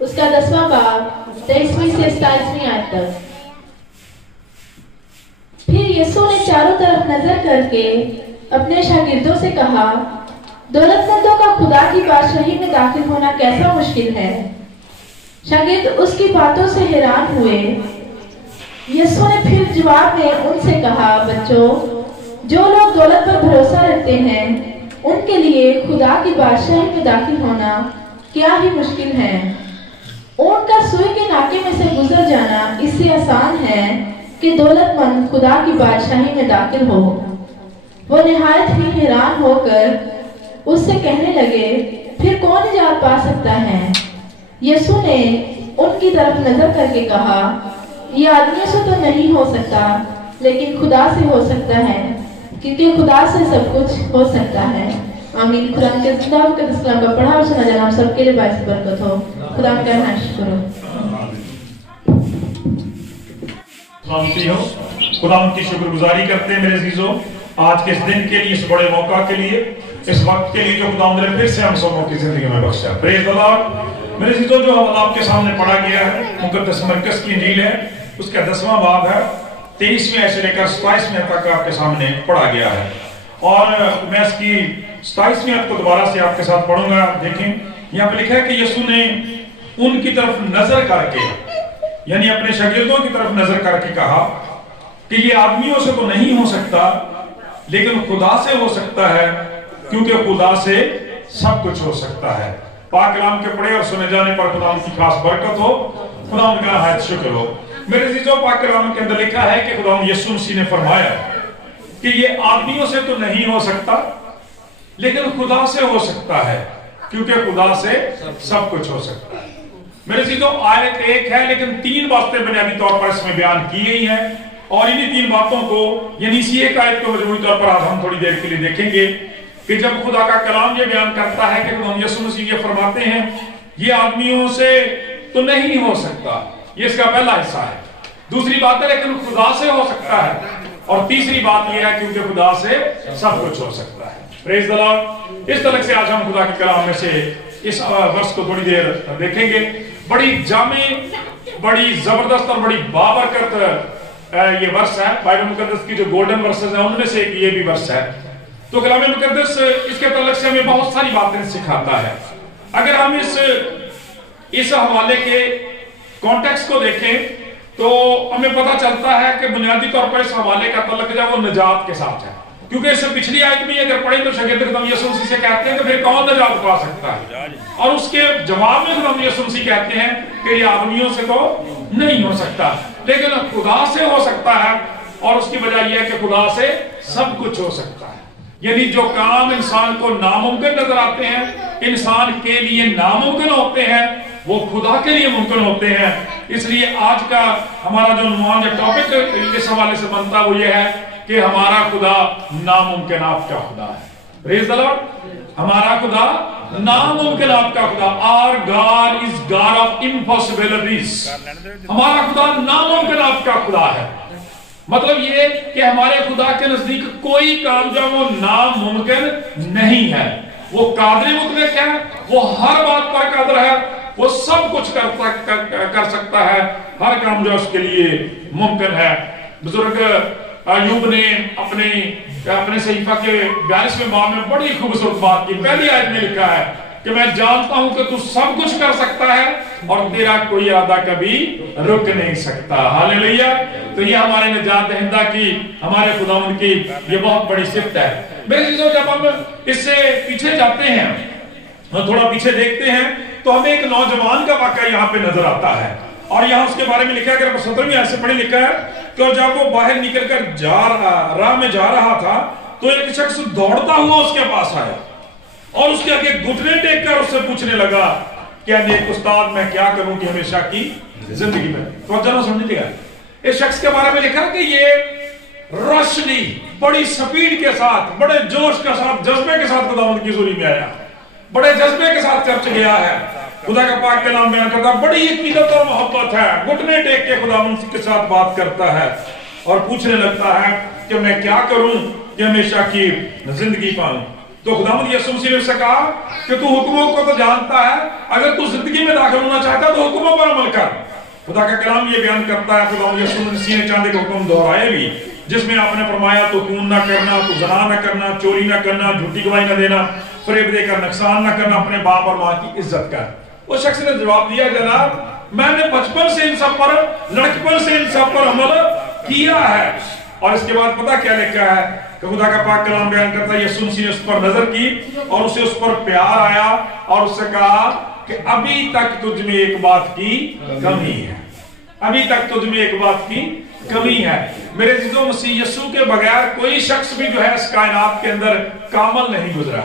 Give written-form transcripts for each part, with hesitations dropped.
उसका 10वां बाब 23वीं से 27वीं आयत तक। फिर यीशु ने चारों तरफ नजर करके अपने शागिर्दों से कहा, दौलतमंदों का खुदा की बादशाही में दाखिल होना कैसा मुश्किल है। शागिर्द उसकी बातों से हैरान हुए। यीशु ने फिर जवाब में उनसे कहा, बच्चों, जो लोग दौलत पर भरोसा रखते हैं उनके लिए खुदा की बादशाही में दाखिल होना क्या ही मुश्किल है। ऊंट का सुई के नाके में से गुजर जाना इससे आसान है कि दौलतमंद खुदा की बादशाही में दाखिल हो। वो निहायत ही हैरान होकर उससे कहने लगे, फिर कौन निजात पा सकता है। यीशु ने उनकी तरफ नजर करके कहा, ये आदमियों से तो नहीं हो सकता, लेकिन खुदा से हो सकता है, क्योंकि खुदा से सब कुछ हो सकता है। आमीन। कुरान के इस्लाम का पढ़ा और सुना जाना सबके लिए बाइस बरकत हो। खुदा का नाम करो। खुदा की शुक्रगुजारी करते हैं मेरे अजीजों, आज के इस दिन के लिए, इस बड़े मौका के लिए, इस वक्त के लिए जो खुदा ने फिर से हम सबों की जिंदगी में बख्शा। Praise the Lord. मेरे अजीजों, जो हम आपके सामने पढ़ा गया है मुकद्दस मरकस की इंजील है, उसका 10वां बाब है, 23वें से लेकर 27वें तक आपके सामने पढ़ा गया है। और मैं इसकी 27वें को दोबारा से आपके साथ पढ़ूंगा। देखें, यहाँ पे लिखा है कि यीशु ने उनकी तरफ नजर करके, यानी अपने शागिर्दों की तरफ नजर करके कहा कि ये आदमियों से तो नहीं हो सकता, लेकिन खुदा से हो सकता है, क्योंकि खुदा से सब कुछ हो सकता है। पाक कलाम के पढ़े और सुने जाने पर खुदा की खास बरकत हो, खुदा उनका नहायत शुक्र हो। मेरे अजीजों, पाक कलाम के अंदर लिखा है कि खुदा यीशु मसीह ने फरमाया कि ये आदमियों से तो नहीं हो सकता, लेकिन खुदा से हो सकता है, क्योंकि खुदा से सब कुछ हो सकता है। मेरे अजीजों, आयत एक है, लेकिन 3 बातें बुनियादी तौर पर इसमें बयान की गई हैं, और इन्हीं 3 बातों को, यानी इसी एक आयत को मजमूई तौर पर आज हम थोड़ी देर के लिए देखेंगे कि जब खुदा का कलाम ये बयान करता है कि यीशु मसीह ये फरमाते हैं ये आदमियों से तो नहीं हो सकता, ये इसका पहला हिस्सा है। दूसरी बात है लेकिन खुदा से हो सकता है, और तीसरी बात यह है क्योंकि खुदा से सब कुछ हो सकता है। Praise the Lord. इस तरह से आज हम खुदा के कलाम में से इस वर्ष को थोड़ी देर देखेंगे। बड़ी जामे, बड़ी जबरदस्त और बड़ी बाबरकत ये वर्ष है। बाइबल मुकद्दस की जो गोल्डन वर्सेस है उनमें से एक ये भी वर्ष है। तो कलाम मुकद्दस इसके तल्लुक से हमें बहुत सारी बातें सिखाता है। अगर हम इस हवाले के कॉन्टेक्स्ट को देखें तो हमें पता चलता है कि बुनियादी तौर पर इस हवाले का तल्लुक जो है वो निजात के साथ है, क्योंकि इससे पिछली आयत में अगर पढ़े तो शागिर्द खुदा यीशु मसीह से कहते हैं कि फिर कौन निजात पा सकता है, और उसके जवाब में खुदा यीशु मसीह कहते हैं कि ये आदमियों से तो नहीं हो सकता, लेकिन खुदा से हो सकता है। और उसकी वजह यह है कि खुदा से सब कुछ हो सकता है। यानी जो काम इंसान को नामुमकिन नजर आते हैं, इंसान के लिए नामुमकिन होते हैं, वो खुदा के लिए मुमकिन होते हैं। इसलिए आज का हमारा जो उन्वान या टॉपिक इस हवाले से बनता है वो ये है कि हमारा खुदा नामुमकिनात का खुदा है। Praise the Lord. हमारा खुदा नामुमकिनात का खुदा, our God is God of impossibilities. हमारा खुदा नामुमकिनात का खुदा है। मतलब ये कि हमारे खुदा के नजदीक कोई काम जो वो नामुमकिन नहीं है। वो कादर मुतलक है, वो हर बात पर कादर है, वो सब कुछ कर सकता है, हर काम जो उसके लिए मुमकिन है। बुजुर्ग अय्यूब ने अपने सहीफा के 42वें बाब में बड़ी खूबसूरत बात की। पहली आयत में लिखा है कि मैं जानता हूं कि तू सब कुछ कर सकता है और तेरा कोई इरादा कभी रुक नहीं सकता। हालेलुया। तो ये हमारे निजात दहिंदा की, हमारे खुदावंद की ये बहुत बड़ी सिफत है। मेरे चीजों जब हम इससे पीछे जाते हैं, थोड़ा पीछे देखते हैं, तो हमें एक नौजवान का वाकया यहाँ पे नजर आता है, और यहाँ उसके बारे में लिखा है, अगर 17वीं आयत से पढ़े लिखा है कि जब वो बाहर निकलकर राह में जा रहा था तो एक शख्स दौड़ता हुआ उसके पास आया और उसके आगे घुटने टेक कर उससे पूछने लगा, क्या नेक उस्ताद मैं क्या करूं कि हमेशा की जिंदगी में। तो जरा समझ लिया, इस शख्स के बारे में लिखा कि ये रोशनी बड़ी स्पीड के साथ, बड़े जोश के साथ, जज्बे के साथ खुदावंद की हुजूरी में आया, बड़े जज्बे के साथ चर्च गया है। खुदा का पाक कलाम बयान करता है, बड़ी अकीदत और मोहब्बत है, घुटने टेक के खुदावंद के साथ बात करता है और पूछने लगता है कि मैं क्या करूं कि हमेशा की जिंदगी पाऊं। तो खुदावंद यीशु मसीह ने उससे कहा कि तू हुक्मों को तो जानता है, अगर तू जिंदगी में दाखिल होना चाहता तो हुक्मों पर अमल कर। खुदा का कलाम ये बयान करता है, खुदावंद यीशु मसीह ने चांदी के हुक्म दोहराए भी, जिसमें आपने फरमाया तो खून ना करना, तो ज़ना ना करना, चोरी ना करना, झूठी गवाही ना देना, फरेब देकर नुकसान ना करना, अपने बाप और माँ की इज्जत कर। उस शख्स ने जवाब दिया, जनाब मैंने बचपन से इन सब पर, लड़कपन से इन सब पर अमल किया है। और इसके बाद पता क्या लिखा है कि खुदा का पाक कलाम बयान करता है, यीशु मसीह ने उस पर नजर की और उसे उस पर प्यार आया और उससे कहा कि अभी तक तुझ में एक बात की कमी है, अभी तक तुझ में एक बात की कमी है। मेरे अज़ीज़ों, मसीह यीशु के बगैर कोई शख्स भी जो है इस कायनात के अंदर कामल नहीं गुजरा,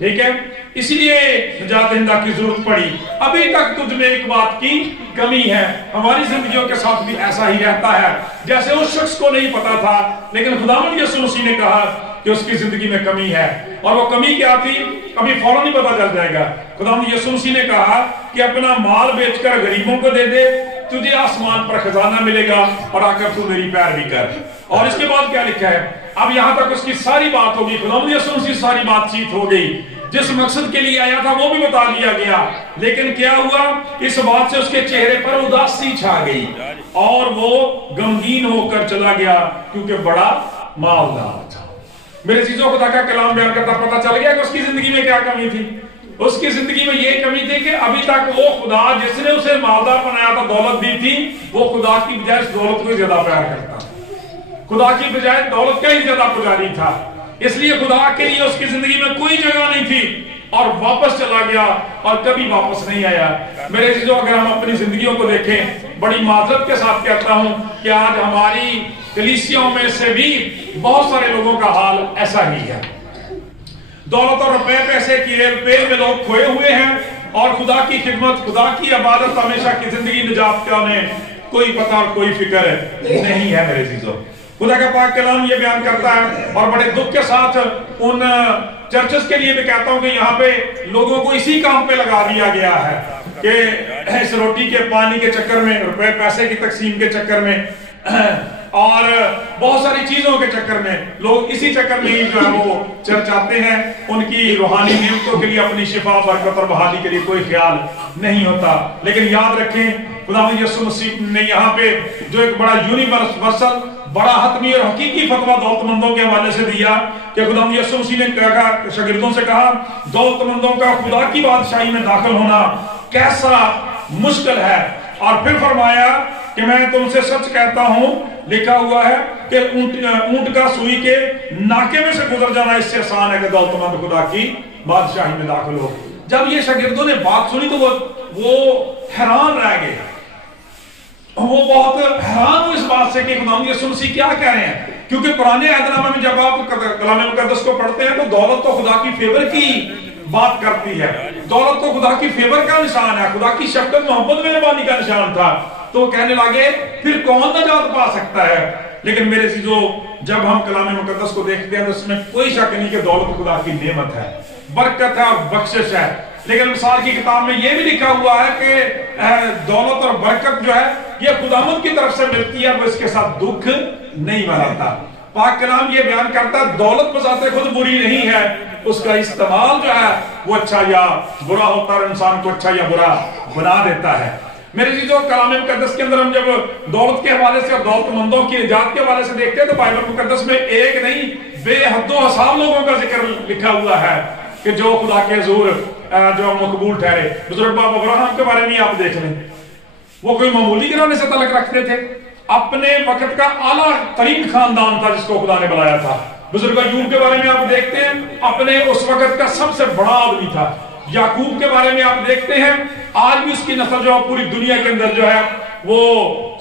ठीक है, इसलिए निजात दहिंदा की जरूरत पड़ी। अभी तक तुझ में एक बात की कमी है। हमारी जिंदगियों के साथ भी ऐसा ही रहता है, जैसे उस शख्स को नहीं पता था, लेकिन खुदावंद यीशु मसीह ने कहा कि उसकी जिंदगी में कमी है। और वो कमी क्या थी, अभी फौरन ही पता चल जाएगा। खुदावंद यीशु मसीह ने कहा कि अपना माल बेचकर गरीबों को दे दे, तुझे आसमान पर खजाना मिलेगा और आकर तू मेरी पैरवी कर। और इसके बाद क्या लिखा है, अब यहां तक उसकी सारी बात होगी, खुदावंद यीशु मसीह सारी बातचीत हो गई, जिस मकसद के लिए आया था वो भी बता दिया गया। लेकिन क्या हुआ, इस बात से उसके चेहरे पर उदासी छा गई और वो गमगीन होकर चला गया, क्योंकि बड़ा मालदार था। मेरे चीजों खुदा का कलाम बयान करता पता चल गया कि उसकी जिंदगी में क्या कमी थी। उसकी जिंदगी में ये कमी थी कि अभी तक वो खुदा जिसने उसे मालदार बनाया था, दौलत दी थी, वो खुदा की बजाय इस दौलत को ज्यादा प्यार करता, खुदा की बजाय दौलत का ही ज्यादा पुजारी था। इसलिए खुदा के लिए उसकी जिंदगी में कोई जगह नहीं थी और वापस चला गया और कभी वापस नहीं आया। मेरे अज़ीज़ों, अगर हम अपनी जिंदगियों को देखें, बड़ी माजरत के साथ कहता हूं कि आज हमारी कलीसियाओं में से भी बहुत सारे लोगों का हाल ऐसा ही है। दौलत और रुपए पैसे की हेर-फेर में लोग खोए हुए हैं और खुदा की खिदमत, खुदा की इबादत, हमेशा की जिंदगी, निजात का उन्हें कोई पता और कोई फिक्र नहीं है। मेरे अज़ीज़ों, खुदा का पाक कलाम ये बयान करता है और बड़े दुख के साथ उन चर्चेस के लिए भी कहता हूं कि यहाँ पे लोगों को इसी काम पे लगा दिया गया है कि इस रोटी के पानी के चक्कर में, रुपए पैसे की तकसीम के चक्कर में और बहुत सारी चीजों के चक्कर में लोग इसी चक्कर में ही जो है वो चर्च आते हैं। उनकी रूहानी नियमतों के लिए, अपनी शिफा, बरकत और बहाली के लिए कोई ख्याल नहीं होता। लेकिन याद रखें, खुदावंद यीशु मसीह ने यहाँ पे जो एक बड़ा यूनिवर्सल, बड़ा हतमी और हकीकी फतवा दौलतमंदों के हवाले से दिया कि खुदावंद यीशु मसीह ने कहा, शागिर्दों से कहा, दौलतमंदों का खुदा की बादशाही में दाखिल होना कैसा मुश्किल है। और फिर फरमाया कि मैं तुमसे सच कहता हूं, लिखा हुआ है कि ऊंट का सुई के नाके में से गुजर जाना इससे आसान है कि दौलतमंद खुदा की बादशाही में दाखिल हो। जब ये शागिर्दों ने बात सुनी तो वो हैरान रह गए, वो बहुत हैरान हुए इस बात से कि खुदावंद यीशु मसीह क्या कह रहे हैं। क्योंकि पुराने अहदनामे में जब आप कलाम मुकद्दस को पढ़ते हैं तो दौलत तो खुदा की फेवर की बात करती है, दौलत तो खुदा की फेवर का निशान है, खुदा की शफ़क़त, मोहब्बत, मेहरबानी का निशान था। तो कहने लगे फिर कौन नजात पा सकता है। लेकिन मेरे चीजों, जब हम कलाम मुकद्दस को देखते हैं तो इसमें कोई शक नहीं कि दौलत खुदा की नेमत है, बरकत है और बख्शिश है। लेकिन मिसाल की किताब में यह भी लिखा हुआ है कि दौलत और बरकत जो है ये खुदावंद की तरफ से मिलती है, वो इसके साथ दुख नहीं मनाता। पाक कलाम ये बयान करता है दौलत बजाते खुद बुरी नहीं है, उसका इस्तेमाल जो है वो अच्छा या बुरा होता है, इंसान को अच्छा या बुरा बना देता है। मेरे चीजों, कलाम मुकद्दस के अंदर हम जब दौलत के हवाले से और दौलतमंदों की निजात के हवाले से देखते हैं तो बाइबल मुकद्दस में एक नहीं बेहद हसाब लोगों का जिक्र लिखा हुआ है कि जो खुदा के हुजूर जो मकबूल ठहरे। बुजुर्ग बाप अब्राहम के बारे में आप देख लें, वो कोई मामूली घराने से तलक रखते थे, अपने वक्त का आला तरीन खानदान था जिसको खुदा ने बुलाया था। बुजुर्ग अय्यूब के बारे में आप देखते हैं, अपने उस वक्त का सबसे बड़ा आदमी था। याकूब के बारे में आप देखते हैं, आज भी उसकी नस्ल जो पूरी दुनिया के अंदर जो है वो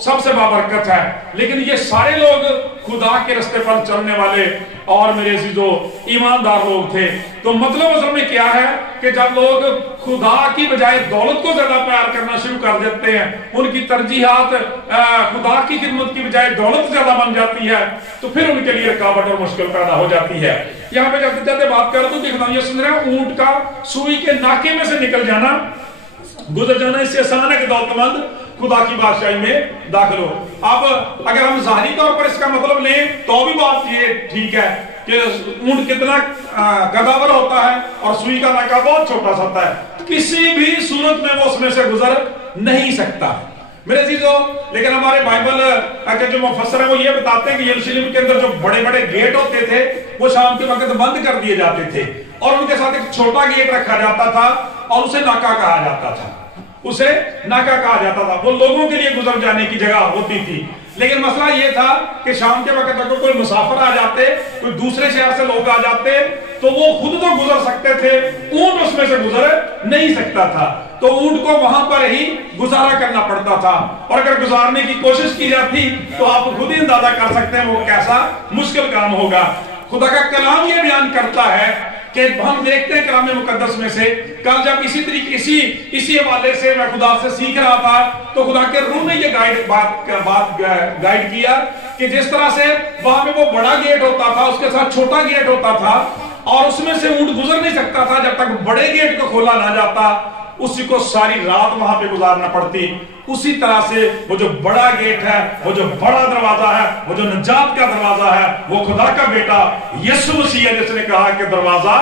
सबसे बाबरकत है। लेकिन ये सारे लोग खुदा के रास्ते पर चलने वाले और मेरे अजीजों ईमानदार लोग थे। तो मतलब असल में क्या है कि जब लोग खुदा की बजाय दौलत को ज्यादा प्यार करना शुरू कर देते हैं, उनकी तरजीहात खुदा की खिदमत की बजाय दौलत ज्यादा बन जाती है, तो फिर उनके लिए रुकावट और मुश्किल पैदा हो जाती है। यहाँ पे जाते जाते बात कर दूं कि ऊंट का सुई के नाके में से निकल जाना गुजर जाना, इससे आसान है कि दौलतमंद खुदा की बादशाही में दाखिल हो। अब अगर हम ज़ाहिरी तौर पर इसका मतलब लें तो भी बात ये ठीक है कि ऊंट कितना गदावर होता है और सुई का नाका बहुत छोटा सा होता है, किसी भी सूरत में वो उसमें से गुजर नहीं सकता मेरे चीजों। लेकिन हमारे बाइबल के जो मुफस्सर है वो ये बताते हैं कि यरूशलेम के अंदर जो बड़े बड़े गेट होते थे वो शाम के वक्त बंद कर दिए जाते थे और उनके साथ एक छोटा गेट रखा जाता था और उसे नाका कहा जाता था, उसे नाका कहा जाता था। वो लोगों के लिए गुजर जाने की जगह होती थी। लेकिन मसला ये था कि शाम के वक्त अगर कोई मुसाफिर आ जाते, कोई दूसरे शहर से लोग आ जाते, तो वो खुद तो गुजर सकते थे, ऊंट उसमें से गुजर नहीं सकता था, तो ऊंट को वहां पर ही गुजारा करना पड़ता था। और अगर गुजारने की कोशिश की जाती तो आप खुद ही अंदाजा कर सकते हैं वो कैसा मुश्किल काम होगा। खुदा का कलाम ये बयान करता है कि हम देखते हैं कलाम मुकद्दस में से, कल जब इसी तरीके इसी हवाले से मैं खुदा से सीख रहा था तो खुदा के रूह ने ये गाइड किया कि जिस तरह से वहां पे वो बड़ा गेट होता था उसके साथ छोटा गेट होता था और उसमें से ऊंट गुजर नहीं सकता था जब तक बड़े गेट को खोला ना जाता, उसी को सारी रात वहां पे गुजारना पड़ती। उसी तरह से वो जो बड़ा गेट है, वो जो बड़ा दरवाजा है, वो जो नजात का दरवाजा है, वो खुदा का बेटा यीशु मसीह है जिसने कहा कि दरवाजा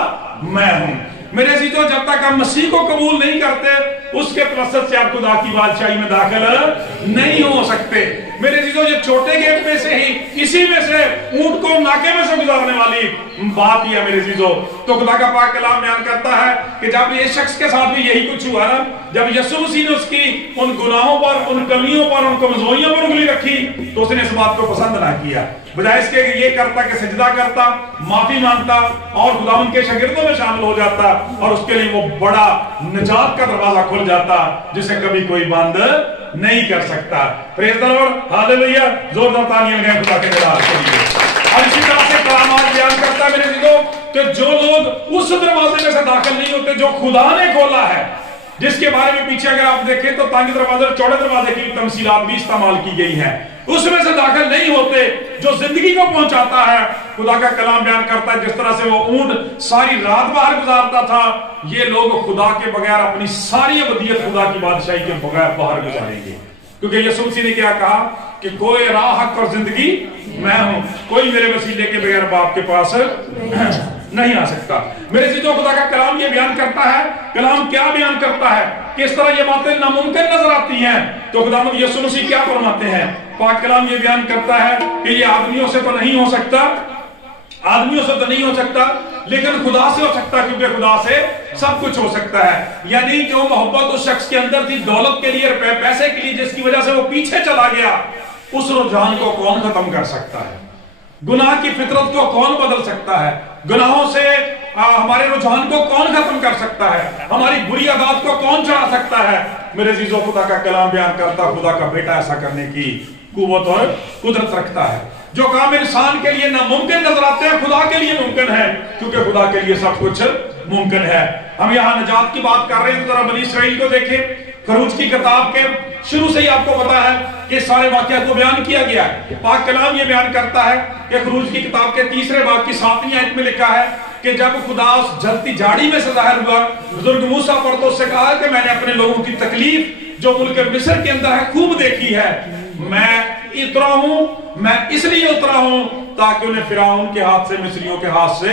मैं हूं। मेरे अजीजों, जब तक हम मसीह को कबूल नहीं करते उसके तवस्सुत से आप खुदा की बादशाही में दाखिल नहीं हो सकते। मेरे अजीजों, ये छोटे गेट में से ही, इसी में से ऊंट को नाके में से गुजारने वाली बात ही है मेरे अजीजों। तो खुदा का पाक कलाम बयान करता है कि जब ये शख्स के साथ भी यही कुछ हुआ ना, जब यीशु मसीह ने उसकी उन गुनाहों पर, उन कमियों पर, उन कमजोरियों पर उंगली रखी तो उसने इस बात को पसंद ना किया। बजाय इसके कि ये करता कि सजदा करता, माफी मांगता और खुदा उनके शागिर्दों में शामिल हो जाता और उसके लिए वो बड़ा निजात का दरवाजा खुल जाता जिसे कभी कोई बंद नहीं कर सकता। प्रेज़ द लॉर्ड, हालेलुया, जोरदार तालियां लगाएं खुदा के दरबार के लिए। और इसी तरह से कलाम आज बयान करता है मेरे दिलों कि जो लोग उस दरवाजे में से दाखिल नहीं होते जो खुदा ने खोला है, जिसके बारे में पीछे अगर आप देखें तो तंग दरवाजे और चौड़े दरवाजे की तमसीलात भी इस्तेमाल की गई है, उसमें से दाखिल नहीं होते जो जिंदगी को पहुंचाता है। खुदा का कलाम बयान करता है जिस तरह से वो ऊंट सारी रात बाहर गुजारता था, ये लोग खुदा के बगैर अपनी सारी अबदियत खुदा की बादशाही के बगैर बाहर गुजारेंगे। क्योंकि यीशु मसीह ने क्या कहा कि कोई राह, हक और जिंदगी मैं हूं, कोई मेरे वसीले के बगैर बाप के पास नहीं आ सकता। मेरे चीजों, खुदा का कलाम ये बयान करता है, कलाम क्या बयान करता है, किस तरह ये बातें नामुमकिन नजर आती हैं, तो खुदावंद यीशु मसीह क्या फरमाते हैं। पाक कलाम ये बयान करता है कि ये आदमियों से तो नहीं हो सकता, आदमियों से तो नहीं हो सकता, लेकिन खुदा से हो सकता, क्योंकि खुदा से सब कुछ हो सकता है। यानी जो मोहब्बत उस शख्स के अंदर थी दौलत के लिए, पैसे के लिए, जिसकी वजह से वो पीछे चला गया, उस रुझान को कौन खत्म कर सकता है? गुनाह की फितरत को कौन बदल सकता है? गुनाहों से हमारे रुझान को कौन खत्म कर सकता है? हमारी बुरी आदत को कौन चढ़ा सकता है? मेरे अजीजों, खुदा का कलाम बयान करता, खुदा का बेटा ऐसा करने की कुव्वत और कुदरत रखता है। जो काम इंसान के लिए नामुमकिन नजर आते हैं खुदा के लिए मुमकिन है, क्योंकि खुदा के लिए सब कुछ मुमकिन है। हम यहाँ निजात की बात कर रहे हैं, तो जरा बनी इसराइल को देखें। खरूज की किताब के शुरू से ही आपको पता है कि सारे वाकया को बयान किया गया है। पाक कलाम ये बयान करता है कि खरूज की किताब के 3 बाब की 7वीं आयत में लिखा है कि जब खुदा उस जलती झाड़ी में से जाहिर हुआ बुजुर्ग मूसा पर, तो उससे कहा कि मैंने अपने लोगों की तकलीफ जो मुल्क मिस्र के अंदर है खूब देखी है। मैं उतरा हूं, मैं इसलिए उतरा हूं ताकि उन्हें फिरौन के हाथ से, मिस्रियों के हाथ से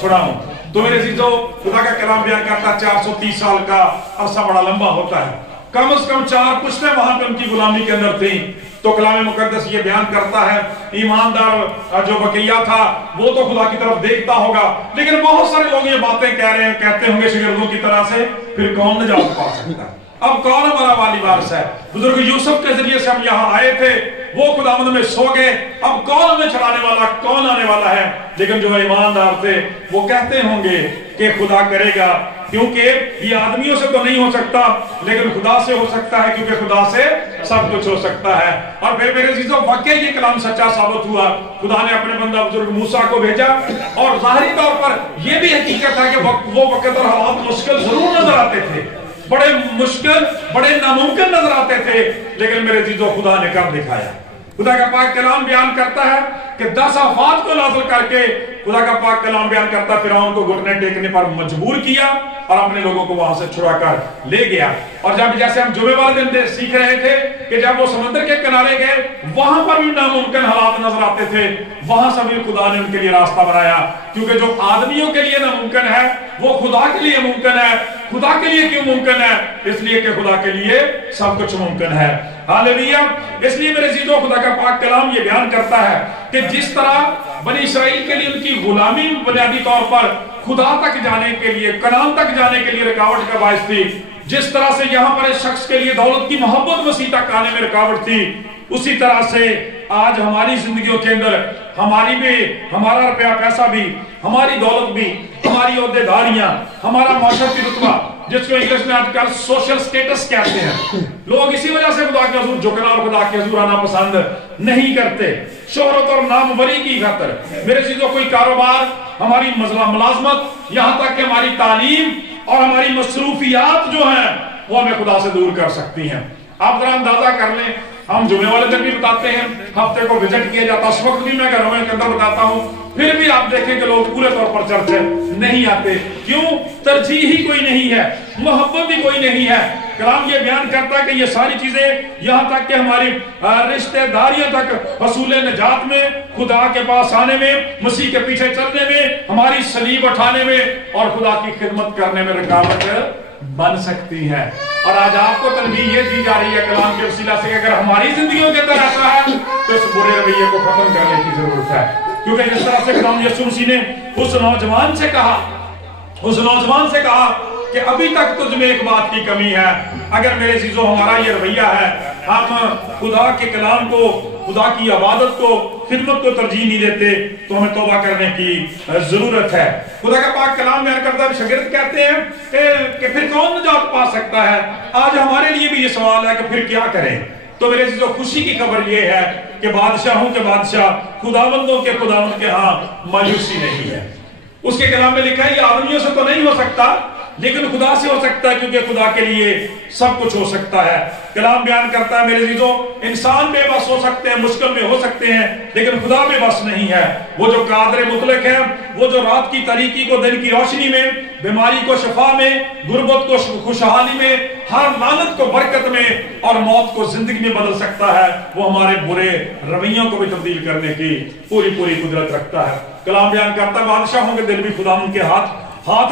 छुड़ाऊं। तो मेरे अजीजों, खुदा का कलाम बयान करता है 430 साल का अरसा बड़ा लंबा होता है। कम से कम 4 पुश्तें वहां पे उनकी गुलामी के अंदर थी। तो कलाम मुकद्दस ये बयान करता है, ईमानदार जो बकैया था वो तो खुदा की तरफ देखता होगा, लेकिन बहुत सारे लोग ये बातें कह रहे हैं, कहते होंगे शागिर्दों की तरह से, फिर कौन निजात पा सकता है? अब कौन हमारा वाली वारिस है? बुजुर्ग यूसुफ के जरिए से हम यहाँ आए थे, वो खुदावंद में सो गए, अब कौन हमें छुड़ाने वाला, कौन आने वाला है? लेकिन जो ईमानदार थे वो कहते होंगे कि खुदा करेगा, क्योंकि ये आदमियों से तो नहीं हो सकता, लेकिन खुदा से हो सकता है, क्योंकि खुदा से सब कुछ हो सकता है। और फिर मेरे अजीजों, वाकई ये कलाम सच्चा साबित हुआ। खुदा ने अपने बंदा बुजुर्ग मूसा को भेजा, और जाहिरी तौर पर यह भी हकीकत है कि वो वक्त और हालात मुश्किल जरूर नजर आते थे, बड़े मुश्किल, बड़े नामुमकिन नजर आते थे, लेकिन मेरे अजीजों खुदा ने कर दिखाया। खुदा का पाक कलाम बयान करता है कि 10 आफात को नाज़िल करके खुदा का पाक कलाम बयान करता है फिरौन को घुटने टेकने पर मजबूर किया और अपने लोगों को वहां से छुड़ा कर ले गया। और जब जैसे हम जुमे वाले दिन सीख रहे थे कि जब वो समुद्र के किनारे गए वहां पर भी नामुमकिन हालात नजर आते थे, वहां से भी खुदा ने उनके लिए रास्ता बनाया, क्योंकि जो आदमियों के लिए नामुमकिन है वो खुदा के लिए मुमकिन है। खुदा के लिए क्यों मुमकिन है? इसलिए कि खुदा के लिए सब कुछ मुमकिन है। हालेलुया। इसलिए मेरे अज़ीज़ों, खुदा का पाक कलाम ये बयान करता है कि जिस तरह बनी इस्राएल के लिए उनकी गुलामी बुनियादी तौर पर खुदा तक जाने के लिए, कनान तक जाने के लिए रुकावट का बायस थी, जिस तरह से यहाँ पर इस शख्स के लिए दौलत की मोहब्बत मसीह तक आने में रुकावट थी, उसी तरह से आज हमारी जिंदगियों के अंदर हमारी भी, हमारा रुपया पैसा भी, हमारी दौलत भी, हमारी ओहदेदारियां, हमारा माशरती रुतबा, जिसको इंग्लिश में आजकल सोशल स्टेटस कहते हैं, लोग इसी वजह से खुदा के हुजूर झुकना और खुदा के हुजूर आना पसंद नहीं करते, शोहरत और नामवरी की खातिर। मेरे चीजों कोई कारोबार, हमारी मुलाजमत, यहाँ तक कि हमारी तालीम और हमारी मसरूफियात जो हैं वो हमें खुदा से दूर कर सकती हैं। आप जरा अंदाजा कर लें, हम जुमे वाले दिन भी बताते हैं, हफ्ते को विजिट किया जाता, उस वक्त भी मैं घरों के अंदर बताता हूँ, फिर भी आप देखें कि लोग पूरे तौर पर चर्च नहीं आते। क्यों? तरजीह ही कोई नहीं है, मोहब्बत भी कोई नहीं है। कलाम ये बयान करता है कि ये सारी चीजें, यहाँ तक कि हमारी रिश्तेदारियों तक हसूल निजात में, खुदा के पास आने में, मसीह के पीछे चलने में, हमारी सलीब उठाने में और खुदा की खिदमत करने में रुकावट बन सकती है। और आज आपको तनबीह ये दी जा रही है कलाम के वसीला से कि अगर हमारी जिंदगियों के अंदर ऐसा है तो इस बुरे रवैये को खत्म करने की जरूरत है। क्योंकि जिस तरह से खुदा यीशु मसीह ने उस नौजवान से कहा कि अभी तक तुझ में एक बात की कमी है। अगर मेरे अज़ीज़ों हमारा ये रवैया है, हम खुदा के कलाम को, खुदा की इबादत को, खिदमत को तरजीह नहीं देते, तो हमें तौबा करने की जरूरत है। खुदा का पाक कलाम बयान करता है, शागिर्द कहते हैं कि फिर कौन निजात पा सकता है। आज हमारे लिए भी ये सवाल है कि फिर क्या करें। तो मेरे अज़ीज़ों, खुशी की खबर ये है कि बादशाहों के बादशाह, खुदावंदों के खुदावंद के यहाँ मायूसी नहीं है। उसके कलाम में लिखा है ये आदमियों से तो नहीं हो सकता, लेकिन खुदा से हो सकता है, क्योंकि खुदा के लिए सब कुछ हो सकता है। कलाम बयान करता है मेरे अज़ीज़ों, इंसान बेबस हो सकते हैं, मुश्किल में हो सकते हैं, लेकिन खुदा बेबस नहीं है। वो जो कादर मुतलक है, वो जो रात की तारीकी को दिन की रोशनी में, बीमारी को शिफा में, गुर्बत को खुशहाली में, हर लानत को बरकत में और मौत को जिंदगी में बदल सकता है, वो हमारे बुरे रवैयों को भी तब्दील करने की पूरी कुदरत रखता है। कलाम बयान करता है बादशाहों के दिल भी खुदा उनके हाथ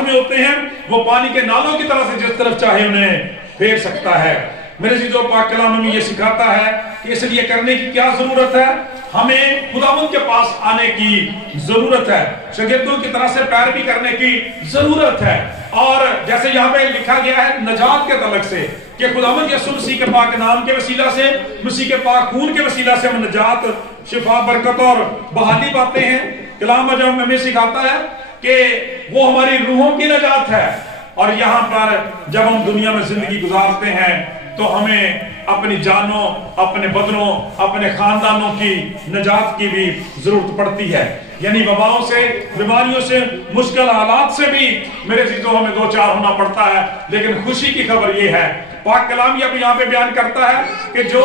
में होते हैं, वो पानी के नालों की तरह से जिस तरफ चाहे उन्हें फेर सकता है। मेरे अज़ीज़ों, पाक कलाम हमें ये सिखाता है कि इसलिए करने की क्या जरूरत है, हमें खुदावंद के पास आने की जरूरत है, शागिर्दों की तरह से पैरवी करने की जरूरत है। और जैसे यहाँ पे लिखा गया है नजात के तलक से कि खुदावंद यीशु मसीह के पाक नाम के वसीला से, मसीह के पाक खून के वसीला से हम नजात, शिफा, बरकत और बहाली पाते हैं। कलाम जब हमें सिखाता है कि वो हमारी रूहों की नजात है, और यहाँ पर जब हम दुनिया में जिंदगी गुजारते हैं तो हमें अपनी जानों, अपने बदनों, अपने खानदानों की नजात की भी जरूरत पड़ती है। यानी वबाओं से, बीमारियों से, मुश्किल हालात से भी मेरे अज़ीज़ों हमें दो चार होना पड़ता है। लेकिन खुशी की खबर ये है, पाक कलाम यहाँ पे बयान करता है कि जो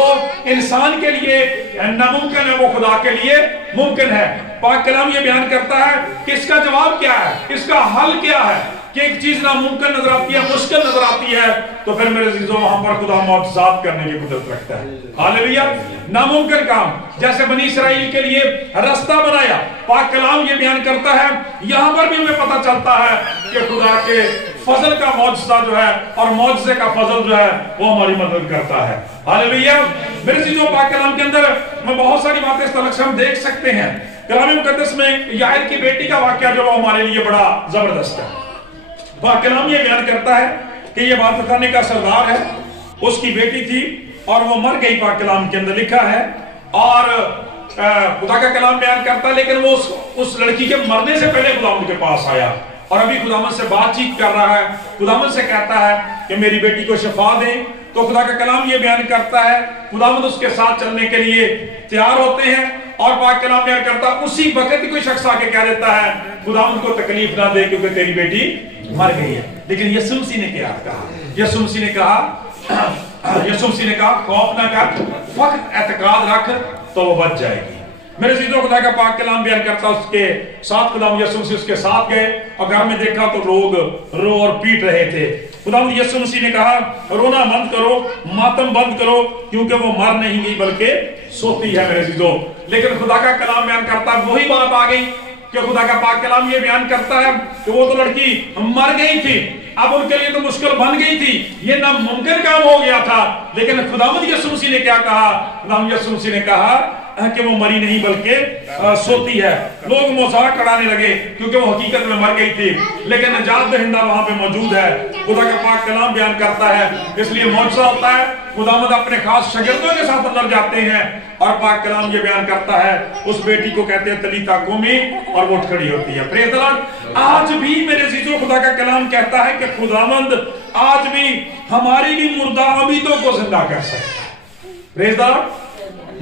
इंसान के लिए नामुमकिन है वो खुदा के लिए मुमकिन है। पाक कलाम ये बयान करता है कि इसका जवाब क्या है, इसका हल क्या है, कि एक चीज नामुमकिन नजर आती है, मुश्किल नजर आती है, तो फिर मेरे अज़ीज़ों वहां पर खुदा मौजज़ात करने की कुदरत रखता है। हालेलुया। नामुमकिन काम, जैसे बनी इस्राएल के लिए रास्ता बनाया, पाक कलाम ये बयान करता है, यहां पर भी हमें पता चलता है कि खुदा के फजल का मौजज़ा जो है और मौजज़े का फजल जो है वो हमारी मदद करता है। हालेलुया। मेरे अज़ीज़ों, पाक कलाम के अंदर मैं बहुत सारी बातें इस तरह से हम देख सकते हैं। कलाम मुक़द्दस में याहिर की बेटी का वाकया जो हमारे लिए बड़ा जबरदस्त है। पाक कलाम ये बयान करता है कि ये बात बताने का सरदार है, उसकी बेटी थी और वो मर गई। पाक कलाम के अंदर लिखा है, और खुदा का कलाम बयान करता है, लेकिन वो उस लड़की के मरने से पहले खुदावंद के पास आया और अभी खुदावंद से बातचीत कर रहा है। खुदावंद से कहता है कि मेरी बेटी को शिफा दे। तो खुदा का कलाम ये बयान करता है, खुदावंद उसके साथ चलने के लिए तैयार होते हैं, और पाक कलाम बयान करता है उसी वक्त कोई शख्स आके कह देता है खुदावंद को तकलीफ ना दे क्योंकि तेरी बेटी मर गई है। लेकिन यीशु मसीह ने क्या कहा? यीशु मसीह ने कहा खौफ ना कर, फकत एतकाद रख तो वो बच जाएगी। मेरे अज़ीज़ों, खुदा का पाक कलाम बयान करता उसके साथ खुदावंद यीशु मसीह उसके साथ गए और घर में देखा तो लोग रो और पीट रहे थे। खुदावंद यीशु मसीह ने कहा, रोना बंद करो, मातम बंद करो, क्योंकि वो मर नहीं गई बल्कि सोती है। मेरे अज़ीज़ों, लेकिन खुदा का कलाम बयान करता वही बात आ गई कि खुदा का पाक कलाम ये बयान करता है कि वो तो लड़की मर गई थी, अब उनके लिए तो मुश्किल बन गई थी, ये नामुमकिन काम हो गया था। लेकिन खुदावंद यीशु मसीह ने क्या कहा? खुदावंद यीशु मसीह ने कहा कि वो मरी नहीं बल्कि सोती है। लोग मजाक उड़ाने लगे क्योंकि वो हकीकत में मर गई थी, लेकिन नजात दहिंदा वहां पे मौजूद है। खुदा का पाक कलाम बयान करता है, इसलिए मौजज़ा होता है। खुदावंद अपने खास शागिर्दों के साथ अंदर जाते हैं और पाक कलाम ये बयान करता है, उस बेटी को कहते हैं तलीता कूमी, और वो उठ खड़ी होती है। Praise the Lord. आज भी मेरे अज़ीज़ों, खुदा का कलाम कहता है कि खुदावंद आज भी हमारी भी मुर्दा उम्मीदों को जिंदा कर सकता है। Praise the Lord.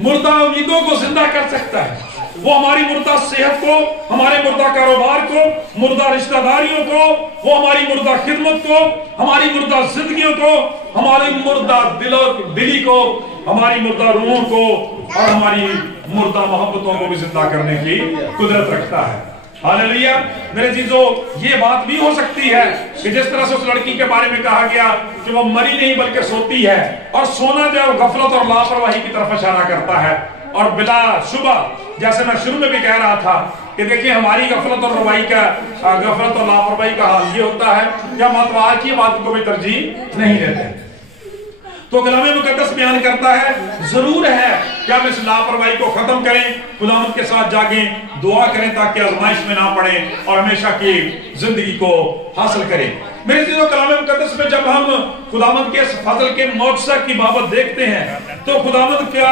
मुर्दा उम्मीदों को जिंदा कर सकता है। वो हमारी मुर्दा सेहत को, हमारे मुर्दा कारोबार को, मुर्दा रिश्तेदारियों को, वो हमारी मुर्दा खिदमत को, हमारी मुर्दा जिंदगियों को, हमारी मुर्दा दिली को, हमारी मुर्दा रूहों को और हमारी मुर्दा मोहब्बतों को भी जिंदा करने की कुदरत रखता है। हालेलुया। मेरे अज़ीज़ों, ये बात भी हो सकती है कि जिस तरह से उस लड़की के बारे में कहा गया कि वो मरी नहीं बल्कि सोती है, और सोना जो है गफलत और लापरवाही की तरफ इशारा करता है। और बिला शुबा, जैसे मैं शुरू में भी कह रहा था कि देखिए हमारी गफलत और लापरवाही का हाल ये होता है कि हम अतवार की बात को भी तरजीह नहीं देते। तो कलाम मुकद्दस बयान करता है, जरूर है कि हम इस लापरवाही को खत्म करें, खुदावंद के साथ जागें, दुआ करें ताकि आजमाइश में ना पड़े और हमेशा की जिंदगी को हासिल करें। मेरे अज़ीज़ों, कलाम मुकद्दस में जब हम खुदावंद के फजल के मौजज़ा की बाबत देखते हैं तो खुदावंद का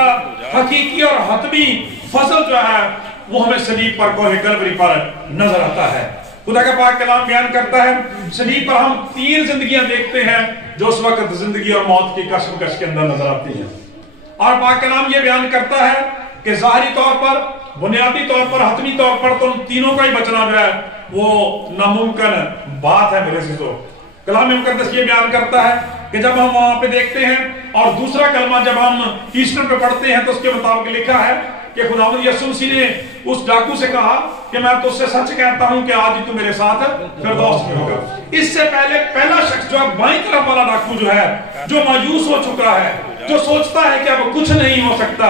हकीकी और हतमी फजल जो है वो हमें सलीब पर, कोहे कलवरी पर नजर आता है। खुदा का पाक कलाम बयान करता है, सलीब पर हम 3 जिंदगियां देखते हैं जो उस वक्त जिंदगी और मौत की कशमकश के अंदर नजर आती है। और पाक कलाम ये बयान करता है कि ज़ाहिरी तौर पर, बुनियादी तौर पर, हतमी तौर पर तो उन तीनों का ही बचना जो है वो नामुमकिन बात है। मेरे अज़ीज़ों, कलाम मुकद्दस ये बयान करता है कि जब हम वहां पे देखते हैं और दूसरा कलमा जब हम ईस्टर पे पढ़ते हैं तो उसके मुताबिक लिखा है कि खुदावंद यीशु मसीह ने उस डाकू से कहा कि मैं तुझसे सच कहता हूं कि आज ही तू मेरे साथ फिरदौस में होगा। इससे पहले पहला शख्स जो बाईं तरफ वाला डाकू जो है, जो मायूस हो चुका है, जो सोचता है कि अब कुछ नहीं हो सकता,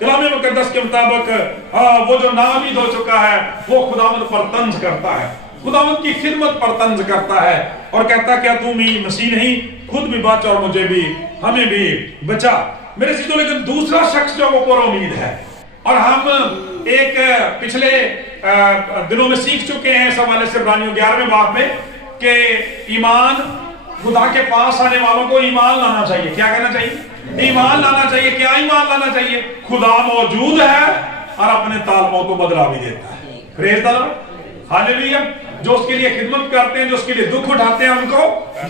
कलाम मुकद्दस के मुताबिक वो जो नाउमीद हो चुका है वो खुदावंद पर तंज करता है, खुदावंद की खिदमत पर तंज करता है और कहता क्या तू मसीह नहीं, खुद भी बच और मुझे भी, हमें भी बचा। मेरे अज़ीज़ों, लेकिन दूसरा शख्स जो वो पर उम्मीद है, और हम एक पिछले दिनों में सीख चुके हैं इस हवाले से इब्रानियों 11वें बाब में कि ईमान, खुदा के पास आने वालों को ईमान लाना चाहिए। क्या कहना चाहिए? ईमान लाना चाहिए। क्या ईमान लाना चाहिए? खुदा मौजूद है और अपने तालबों को बदला भी देता है। Praise the Lord, hallelujah. जो उसके लिए खिदमत करते हैं, जो उसके लिए दुख उठाते हैं, उनको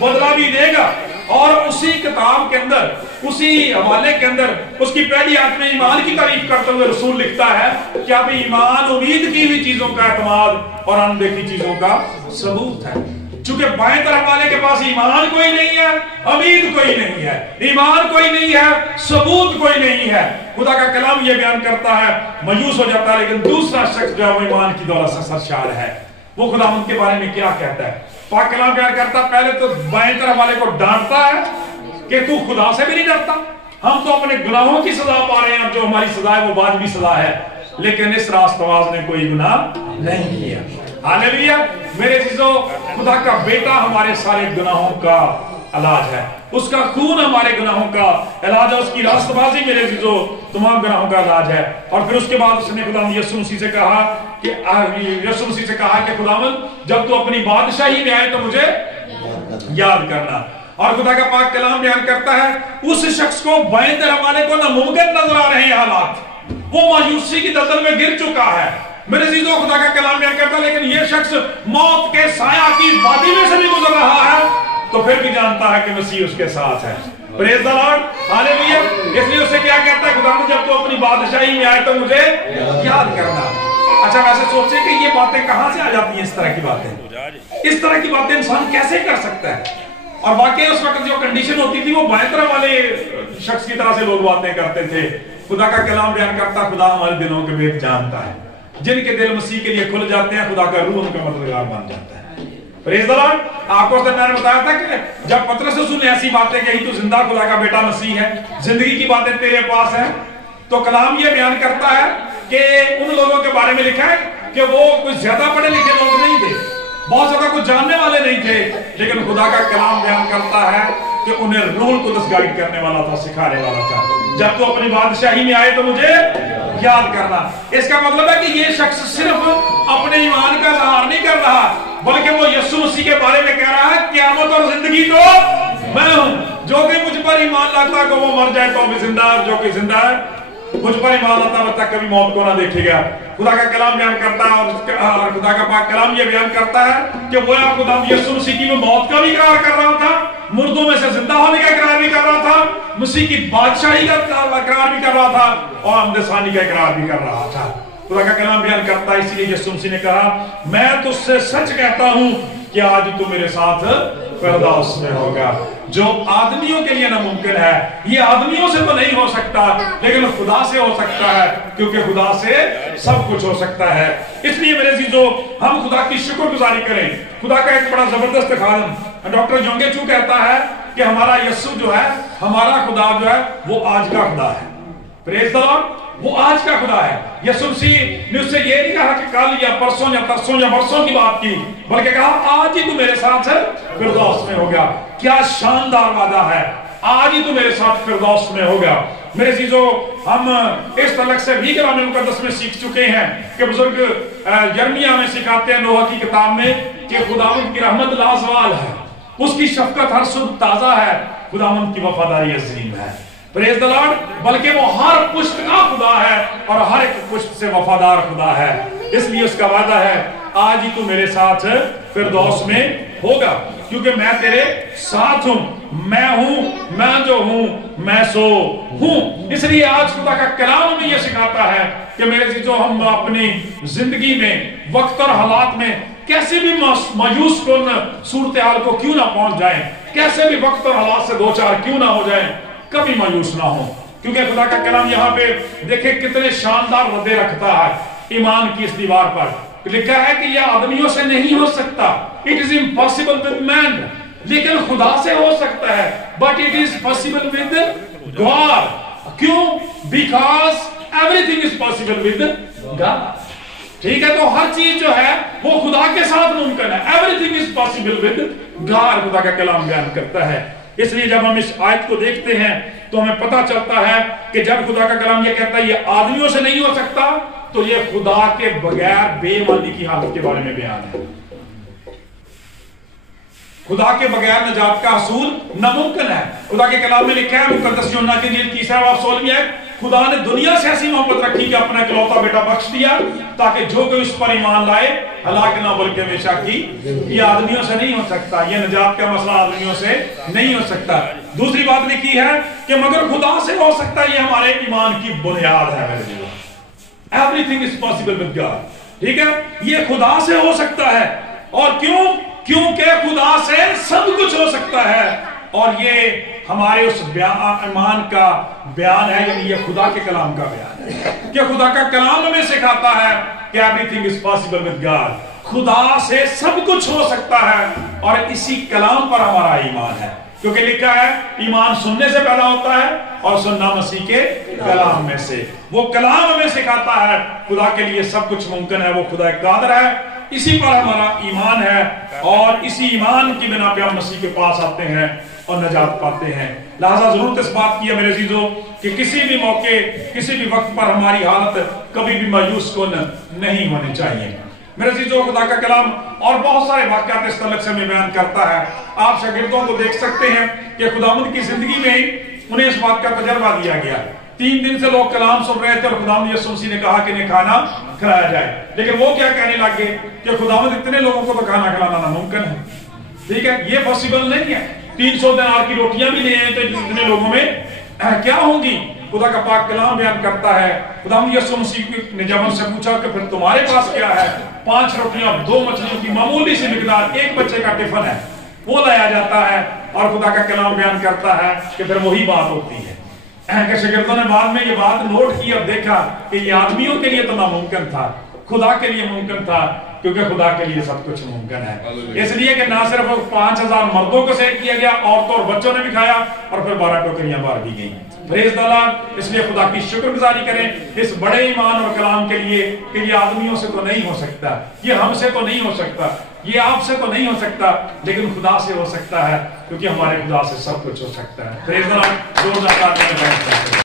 बदला भी देगा। और उसी किताब के अंदर, उसी हवाले के अंदर उसकी पहली आयत में ईमान की तारीफ करते हुए रसूल लिखता है कि अब ईमान उम्मीद की हुई चीजों का एतमाद और अनदेखी चीजों का सबूत है। चूंकि बाएं तरफ वाले के पास ईमान कोई नहीं है, उम्मीद कोई नहीं है, ईमान कोई नहीं है, सबूत कोई नहीं है, खुदा का कलाम ये बयान करता है, मायूस हो जाता है। लेकिन दूसरा शख्स जो है वो ईमान की दौलत से सरशार है। वो खुदावंद के बारे में क्या कहता है? पाक कलाम बयान करता है, पहले तो बाएं तरफ वाले को डांटता है कि तू खुदा से भी नहीं डरता, हम तो अपने गुनाहों की सजा पा रहे हैं, जो हमारी सजा है वो वाजिबी सजा है, लेकिन इस रास्तबाज ने कोई गुनाह नहीं किया। हालेलुया। मेरे अज़ीज़ों, खुदा का बेटा हमारे सारे गुनाहों का इलाज है, उसका खून हमारे गुनाहों का इलाज है, उसकी रास्तबाजी मेरे अज़ीज़ों तमाम गुनाहों का इलाज है। और फिर उसके बाद उसने खुदावंद यीशु मसीह से कहा कि खुदावंद जब तू अपनी बादशाही में आए तो मुझे याद करना। और खुदा का पाक कलाम बयान करता है, उस शख्स को बाएं तरफ वाले को नामुमकिन नजर आ रहे हैं हालात, वो मायूसी की दलदल में गिर चुका है। मेरे अज़ीज़ों, खुदा का कलाम बयान करता है, लेकिन ये शख्स मौत के साया की वादी में से भी गुजर रहा है तो फिर भी जानता है कि मसीह उसके साथ है। Praise the Lord, hallelujah. इसलिए उससे क्या कहता है? खुदा जब तो अपनी बादशाही में आए तो मुझे याद करना। अच्छा, वैसे सोचे कि ये बातें कहां से आ जाती हैं? इस तरह की बातें, इस तरह की बातें इंसान कैसे कर सकता है? और वाकई उस वक्त जो कंडीशन होती थी वो बाएं तरफ वाले शख्स की तरह से लोग बातें करते थे खुदा का कलाम बयान करता, खुदा हमारे दिलों के भेद जानता है। जिनके दिल मसीह के लिए खुल जाते हैं, खुदा का रूह उनका मददगार बन जाता है। Praise the Lord. आपको मैंने बताया था कि जब पतरस रसूल ने ऐसी बातें कही, तो जिंदा खुदा का बेटा मसीह है, जिंदगी की बातें तेरे पास है, तो कलाम ये बयान करता है कि उन लोगों के बारे में लिखा है कि वो कुछ ज्यादा पढ़े लिखे लोग नहीं थे, बहुत ज्यादा कुछ जानने वाले नहीं थे, लेकिन खुदा का कलाम बयान करता है कि उन्हें रूह कुदस गाइड करने वाला था, सिखाने वाला था। जब तू अपनी बादशाही में आए तो मुझे याद करना। इसका मतलब है कि ये शख्स सिर्फ अपने ईमान का इजहार नहीं कर रहा, बल्कि वो यीशु मसीह के बारे में कह रहा है, क़यामत और जिंदगी तो मैं हूं, जो कि मुझ पर ईमान लाता है, वो मर जाए तो भी जिंदा है, जो कि जिंदा है मुझ पर ईमान लाता है तक कभी मौत को ना देखेगा। खुदा का कलाम बयान करता है, और खुदा का पाक कलाम ये बयान करता है कि वो खुदा यीशु मसीह की मौत का भी इकरार कर रहा था, मुर्दों में से जिंदा होने का इकरार भी कर रहा था, मसीह की बादशाही का इकरार भी कर रहा था, और अमदसानी का इकरार भी कर रहा था। खुदा का कलाम बयान करता है, इसलिए यीशु मसीह ने कहा, मैं तुझसे सच कहता हूं कि आज तू मेरे साथ फिरदौस में होगा। जो आदमियों के लिए नामुमकिन है, ये आदमियों से तो नहीं हो सकता, लेकिन खुदा से हो सकता है, क्योंकि खुदा से सब कुछ हो सकता है। इसलिए मेरे अजीजों, हम खुदा की शुक्रगुजारी करें। खुदा का एक बड़ा जबरदस्त खादिम डॉक्टर जोंगे चू कहता है कि हमारा यीशु जो है, हमारा खुदा जो है, वो आज का खुदा है। Praise the Lord. वो आज का खुदा है। यीशु मसीह ने उससे ये नहीं कहा कि कल या परसों या तरसों या वर्षों की बात की, बल्कि कहा आज ही तू मेरे साथ फिरदौस में होगा। क्या शानदार वादा है, आज ही तू मेरे साथ फिरदौस में होगा। मेरे चीजों, हम इस तलक से भी कलाम मुकद्दस में सीख चुके हैं कि बुजुर्ग यिर्मयाह में सिखाते हैं, नोह की किताब में, कि खुदावंद की रहमत लाजवाल है, उसकी शफकत हर सुबह ताजा है, खुदावंद की वफादारी अजीम है। Praise the Lord. बल्कि वो हर पुष्ट का खुदा है और हर एक पुष्ट से वफादार खुदा है। इसलिए उसका वादा है, आज ही तू मेरे साथ फिरदौस में होगा, क्योंकि मैं तेरे साथ हूं। मैं हूं, मैं जो हूं, मैं सो हूं। इसलिए आज खुदा का कलाम में यह सिखाता है कि मेरे चीजों, हम अपनी जिंदगी में वक्त और हालात में कैसे भी मायूस कुन सूरत हाल को क्यों ना पहुंच जाए, कैसे भी वक्त और हालात से दो चार क्यों ना हो जाए, कभी मायूस ना हो, क्योंकि खुदा का कलाम यहाँ पे देखे कितने शानदार रद्दे रखता है ईमान की इस दीवार पर। लिखा है कि यह आदमियों से नहीं हो सकता, it is impossible with man, लेकिन खुदा से हो सकता है, but it is possible with God. क्यों? Because everything is possible with God. ठीक है, तो हर चीज जो है वो खुदा के साथ मुमकिन है। Everything is possible with God, खुदा का कलाम बयान करता है। इसलिए जब हम इस आयत को देखते हैं तो हमें पता चलता है कि जब खुदा का कलाम ये कहता है ये आदमियों से नहीं हो सकता, तो ये खुदा के बगैर बेईमानी की हालत के बारे में बयान है। खुदा के बगैर नजात का हसूल नामुमकिन है। खुदा के कलाम में लिखा है, मुकद्दस यूहन्ना की इंजील 3:16, खुदा ने दुनिया से ऐसी मोहब्बत रखी कि अपना इकलौता बेटा बख्श दिया, ताकि जो कोई उस पर ईमान लाए हलाक ना बल्कि हमेशा की। ये आदमियों से नहीं हो सकता, ये नजात का मसला आदमियों से नहीं हो सकता। दूसरी बात लिखी है कि मगर खुदा से हो सकता है, ये हमारे ईमान की बुनियाद है। Everything is possible with God. ठीक है, ये खुदा से हो सकता है। और क्यों? क्योंकि खुदा से सब कुछ हो सकता है, और ये हमारे उस ईमान का बयान है, यानी ये खुदा के कलाम का बयान है कि खुदा का कलाम हमें सिखाता है कि everything is possible with God. खुदा से सब कुछ हो सकता है, और इसी कलाम पर हमारा ईमान है, क्योंकि लिखा है ईमान सुनने से पैदा होता है और सुनना मसीह के कलाम में से। वो कलाम हमें सिखाता है खुदा के लिए सब कुछ मुमकिन है, वो खुदा कादिर है, इसी पर हमारा ईमान है, और इसी ईमान की बिना पे हम मसीह के पास आते हैं और नजात पाते हैं। लिहाजा जरूरत इस बात की है मेरे अजीजों कि किसी भी मौके, किसी भी वक्त पर हमारी हालत कभी भी मायूस कुन नहीं होनी चाहिए। मेरे अजीजों, खुदा का कलाम और बहुत सारे वाक़यात इस तलक से में बयान करता है। आप शागिर्दों को देख सकते हैं कि खुदावंद की जिंदगी में उन्हें इस बात का तजर्बा दिया गया। 3 दिन से लोग कलाम सुन रहे थे और खुदावंद यीशु मसीह ने कहा कि इन्हें खाना खिलाया जाए, लेकिन वो क्या कहने लगे कि खुदावंद इतने लोगों को तो खाना खिलाना नामुमकिन है। ठीक है, ये पॉसिबल नहीं है। 300 दिनार की रोटियां भी ले आए तो इतने लोगों में क्या होंगी? खुदा का पाक कलाम बयान करता है, खुदावंद यीशु मसीह ने जब उनसे पूछा कि फिर तुम्हारे पास क्या है? 5 रोटियां 2 मछलियों की मामूली सी मिकदार, एक बच्चे का टिफिन है, वो लाया जाता है, और खुदा का कलाम बयान करता है कि फिर वही बात होती है کہ शागिर्दों ने बाद में ये बात नोट की और देखा कि ये आदमियों के लिए तो नामुमकिन था, खुदा के लिए मुमकिन था, क्योंकि खुदा के लिए सब कुछ मुमकिन है। इसलिए कि ना सिर्फ 5000 मर्दों को सेव किया गया, औरतों और बच्चों ने भी खाया, और फिर 12 टोकरियां बाहर दी गई। Praise the Lord. इसलिए खुदा की शुक्रगुजारी करें इस बड़े ईमान और कलाम के लिए कि ये आदमियों से तो नहीं हो सकता, ये हमसे तो नहीं हो सकता, ये आपसे तो नहीं हो सकता, लेकिन खुदा से हो सकता है, क्योंकि हमारे खुदा से सब कुछ हो सकता है। Praise the Lord. जोरदार तालियां बजाएं।